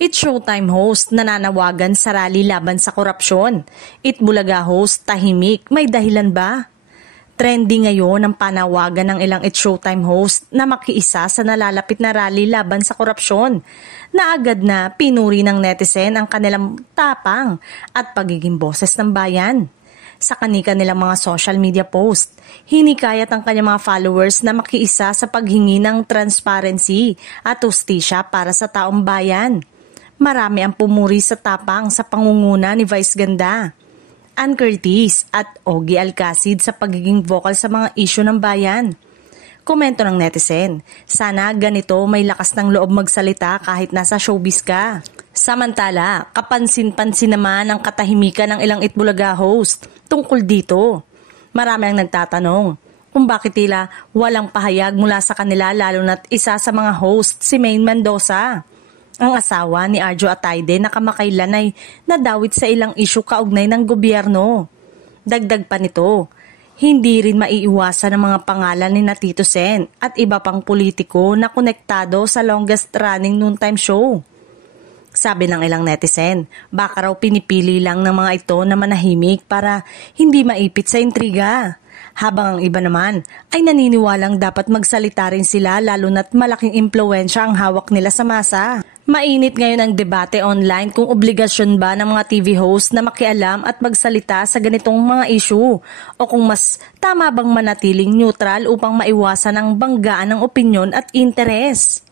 It Showtime host nananawagan sa rally laban sa korupsyon. It Bulaga host tahimik, may dahilan ba? Trending ngayon ang panawagan ng ilang It Showtime host na makiisa sa nalalapit na rally laban sa korupsyon, na agad na pinuri ng netizen ang kanilang tapang at pagiging boses ng bayan. Sa kanilang mga social media post, hinikayat ang kanyang mga followers na makiisa sa paghingi ng transparency at hustisya para sa taong bayan. Marami ang pumuri sa tapang sa pangunguna ni Vice Ganda, Ann Curtis at Ogie Alcacid sa pagiging vocal sa mga isyu ng bayan. Komento ng netizen, sana ganito may lakas ng loob magsalita kahit nasa showbiz ka. Samantala, kapansin-pansin naman ang katahimikan ng ilang Itbulaga host tungkol dito. Marami ang nagtatanong kung bakit tila walang pahayag mula sa kanila, lalo na't isa sa mga host si Maine Mendoza, ang asawa ni Arjo Atayde na kamakailan ay nadawit sa ilang isyu kaugnay ng gobyerno. Dagdag pa nito, hindi rin maiiwasan ang mga pangalan ni Tito Sen at iba pang politiko na konektado sa longest running noontime show. Sabi ng ilang netizen, baka raw pinipili lang ng mga ito na manahimik para hindi maipit sa intriga. Habang ang iba naman ay naniniwalang dapat magsalita rin sila, lalo na't malaking impluwensya ang hawak nila sa masa. Mainit ngayon ang debate online kung obligasyon ba ng mga TV host na makialam at magsalita sa ganitong mga issue, o kung mas tama bang manatiling neutral upang maiwasan ang banggaan ng opinyon at interes.